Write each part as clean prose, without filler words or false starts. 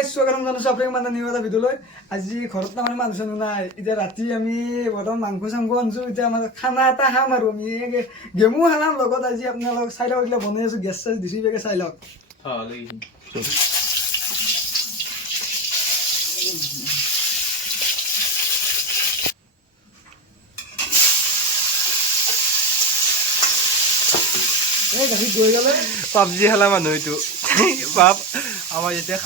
গাইছ স্বাগতম জনাইছোঁ আপোনাক মানে নিউ এটা ভিডিঅ'লৈ। আজি ঘৰত তাৰমানে মানুহ চানুহ নাই, এতিয়া ৰাতি আমি বৰ্তমান মাংস চাংস আনিছোঁ। এতিয়া আমাৰ খানা এটা খাম আৰু আমি গেমো খাম লগত। আজি আপোনালোক চাই লওক, এইবিলাক বনাই আছোঁ, গেছ চেছ দিছোঁ, বেগে চাই লওক। পাবজি খেলা মানুহ এইটো বাপ আমাৰ এতিয়া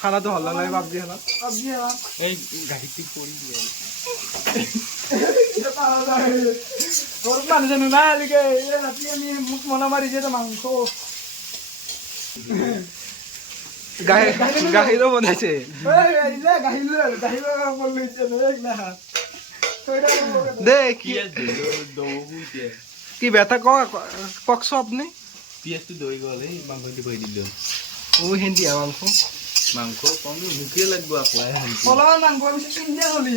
খানাটো হল নাই পাবজি খেলা এই গাড়ীটো পৰি দিয়ে মানুহ জানো নাই আলিকে ৰাতি আমি মোক মনা মাৰিছে মাংস গাখীৰো বনাইছে দে কি বেটা ককছো আপনি পিঁয়াজটো দৈ গ'ল এই মাংসটো কৰি দিলোঁ ও হেন্দি মাংস মাংস কম মোকেই লাগিব আকৌ মাংস আমি চিন্তা চলি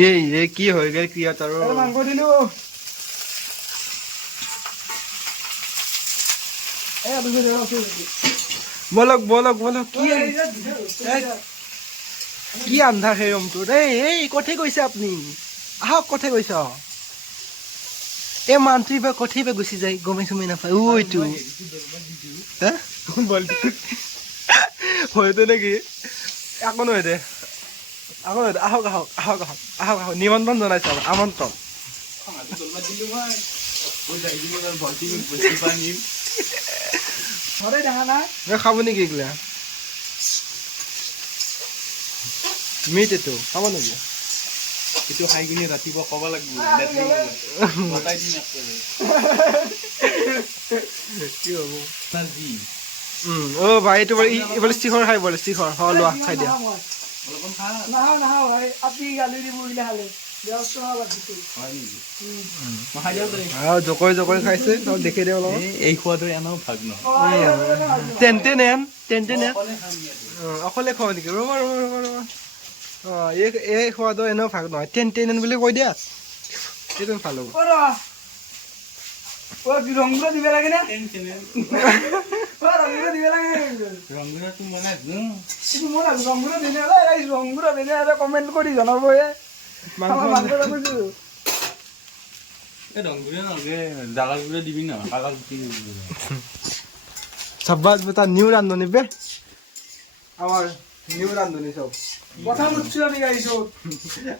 ये কি হৈ গ'ল ক্ৰিয়াত আৰু মাংস দিলো বলক বলক বলক কি আন্ধাৰ সেই ৰুমটো এই কঠে কৈছে আপুনি আহক কঠে কৈছ এই মানটো বা কঠে বা গুচি যায় গমে চমে নাপায় ওইটো হয়তো নেকি একো নহয় দে আকৌ নহয় আহক আহক আহক আহক আহক আহক নিমন্ত্ৰণ জনাইছে আমন্ত্ৰণ খাব নেকি এইগিলা মিট এইটো খাব নেকি এইটো খাই কিনে ৰাতিপুৱা ক'ব লাগিব কি হ'ব যি অ ভাই এইটো এইফালে চিখৰ খাই বোলে চিখৰ লোৱা খাই দিয়া জকৈ জকৈ খাইছে দেখি দে অলপ এই খোৱাটোৰ এনেও ভাগ নহয় তেন্তে নেন অকলে খোৱা নেকি ৰ'বা ৰ'বা ৰ'বা ৰ'বা অ এই খোৱাটো এনেও ভাগ নহয় তেন্তে নেন বুলি কৈ দিয়া সেইটো ভাল হ'ব ৰংগুৰা দিব লাগে না ৰংগুৰা দিলে কমেণ্ট কৰি জনাব জাগাগুড়া দিবি না চাব্বাছ বেটা নিউ ৰান্ধনি বে আমাৰ নিউ ৰান্ধনি চব কথা বুঝছো আমি গাইছো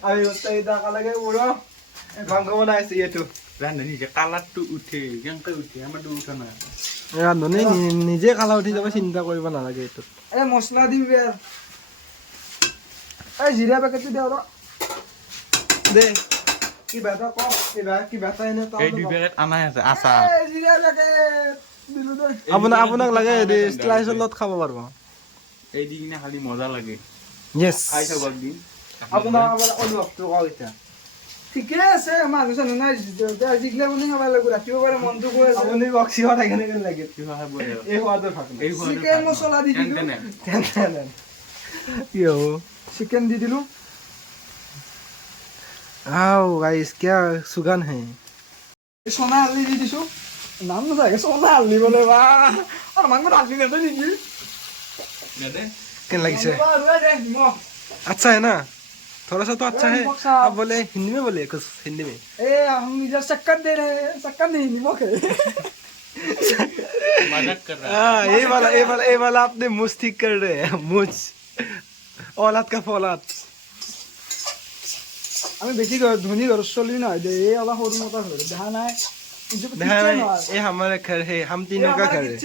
আমি একালগে উড়ো মাংস বনাইছে এইটো ৰান্ধনি যে কালাৰটো উঠে কেনেকৈ উঠে আমাৰতো উঠা নাই ৰান্ধনি নিজে কালা উঠি যাব চিন্তা কৰিব নালাগে এইটো এই মছলা দিম বে এই জিৰা পেকেটটো দে আৰু দে কিবা এটা কওক কিবা এটা এনে এই দুই পেকেট আনাই আছে আচাৰ এই জিৰা পেকেট দিলো দে আপোনাক লাগে স্লাইচৰ লগত খাব পাৰিব এই দি কিনে খালি মজা লাগে ইয়েছ খাই চাব একদিন আপোনাৰ অনুভৱটো কওক এতিয়া ঠিকে আছে মানুহ চানুহ নাই আজিকালি আপুনি খাব লাগিব ৰাতিপুৱা মনটো কৈ আছে আপুনি বক্সিঙত আহি কেনেকৈ লাগে এই সোৱাদৰ ভাগ এই চিকেন মছলা দি দিলো কি হ'ব চিকেন দি দিলো आओ गाइस क्या सुगन है সোনা হালদি দি দিছো নাম নাথাকে সোনা হালদি বোলে বা আৰু মাংস হালদি নেদে নেকি कैन लगी अच्छा है ना थोड़ा सा तो अच्छा है अब बोले हिंदी में बोले कुछ हिंदी में ए हम इधर शक्कर दे रहे हैं शक्कर नहीं नमक है मजाक कर रहा हाँ ये वाला आपने मुझ ठीक कर रहे हैं मुझ औलाद का फौलाद আমি বেছি ধনী ঘৰ চলি নহয় দে এই অলপ সৰু মতা ঘৰ দেখা নাই ये हमारा घर है हम तीनों का घर है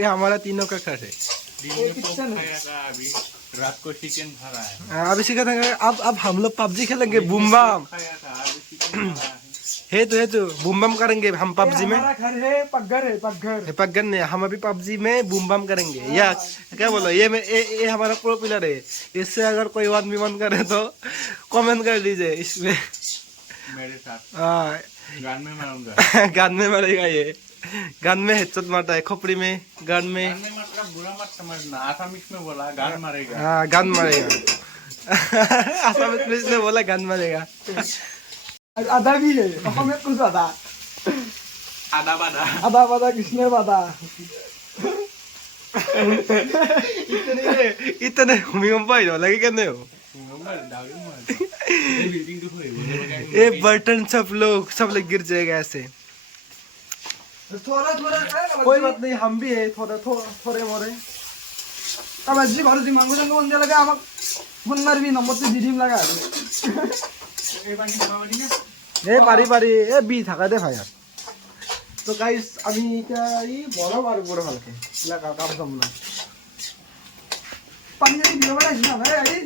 ये हमारा तीनों का घर है दिन में पोक खाया था अभी रात को चिकन खा रहा है अभी सीखा था अब हम लोग पबजी खेलेंगे बूम बम खाया था अभी चिकन खा रहा है है तो बूम बम करेंगे हम पबजी में हमारा घर है पगघर पगन नहीं हम अभी पबजी में बूम बम करेंगे या क्या बोलो ये हमारा प्रो प्लेयर है इससे अगर कोई आदमी मन करे तो कमेंट कर दीजिए इसमें मेरे साथ हाँ गान में मारूंगा गान में मारेगा ये गान में हेडशॉट मारता है खोपड़ी में गान में मतलब बुरा मत समझना आसामिस में बोला गान मारेगा हाँ गान मारेगा आसामिस में इसने बोला गान मारेगा आधा भी है हमें कुछ आधा আদা বাদা আদা বাদা কৃষ্ণের বাদা ইতনে ভূমিকম্প আহিব লাগে কেনে ये बर्तन सब लोग गिर जाएगा ऐसे थोड़ा थोड़ा कोई बात नहीं हम भी है थोड़े मोरे अब जी घर जी मांगो संग बन लगा আমাক ফোন মারবি নম্বরতে দি দিম লাগা এ পারি এ বি থাকা দে ভাই তো গাইস আমি এটা এই বড় আর বড় ভালকে লাগা কাম কাম না পানি দিয়ে বড় না ভাই আই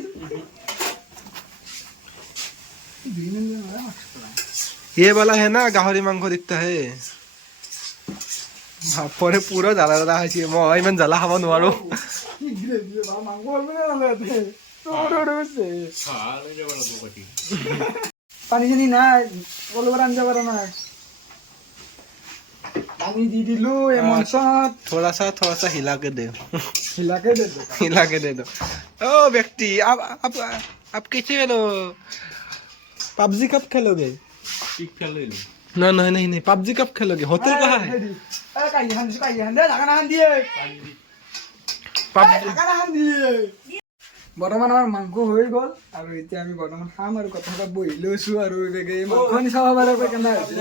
ये वाला है ना गाहरी मांग दिखता है পরে পুরো জ্বালা জ্বালা হয়েছে মই ইমান জ্বালা খাব নোৱাৰো কি গিরে দিয়ে বা মাংগো বলবে না লাগে তোড় হইছে খাওয়া যাবে না পকটি পানি জানি না বলবার আনতে পারো না পানি দি দিলু এমন সব थोड़ा सा हिला के दे হিলাকে দে দে हिला के दे दो ओ व्यक्ति आप कैसे खेलो पबजी कब खेलोगे ঠিক খেল লইলো ना नहीं पबजी कब खेलोगे होटल कहाँ है আরে কাই হান দে লাগা না হান দিয়ে पबजी লাগা না হান দিয়ে বৰ্তমান আমাৰ মাংস হৈ গ'ল আৰু এতিয়া আমি বৰ্তমান খাম আৰু কথা এটা বহি লৈছো আৰু বেগে মাংস নি চাব পাৰে কেনে হৈছে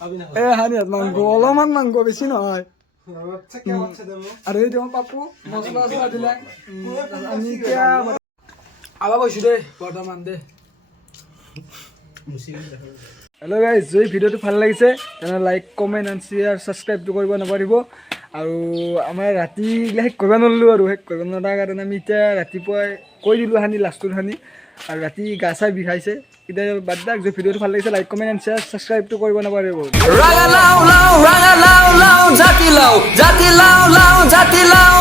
अभी ना এ হানি মাংস অলপমান মাংস বেছি নহয় क्या बात है दमो আৰু এই তোমাৰ পাপু মছলা চছলা দিলে আমি এতিয়া আবা বহিছো দেই বৰ্তমান দে হেল্ল' গাইজ যদি ভিডিঅ'টো ভাল লাগিছে তেনেহ'লে লাইক কমেণ্ট এণ্ড শ্বেয়াৰ ছাবস্ক্ৰাইবটো কৰিব নাপাহৰিব আৰু আমাৰ ৰাতি শেষ কৰিব নোৱাৰিলোঁ আৰু শেষ কৰিব নোৱাৰাৰ কাৰণে আমি এতিয়া ৰাতিপুৱাই কৈ দিলোঁ সানি লাষ্টত সানি আৰু ৰাতি গা চা বিষাইছে এতিয়া বাদ দাক যদি ভিডিঅ'টো ভাল লাগিছে লাইক কমেণ্ট এণ্ড শ্বেয়াৰ ছাবস্ক্ৰাইবটো কৰিব নাপাহৰিব Raga lao lao, raga lao lao, jati lao, jati lao lao, jati lao lao.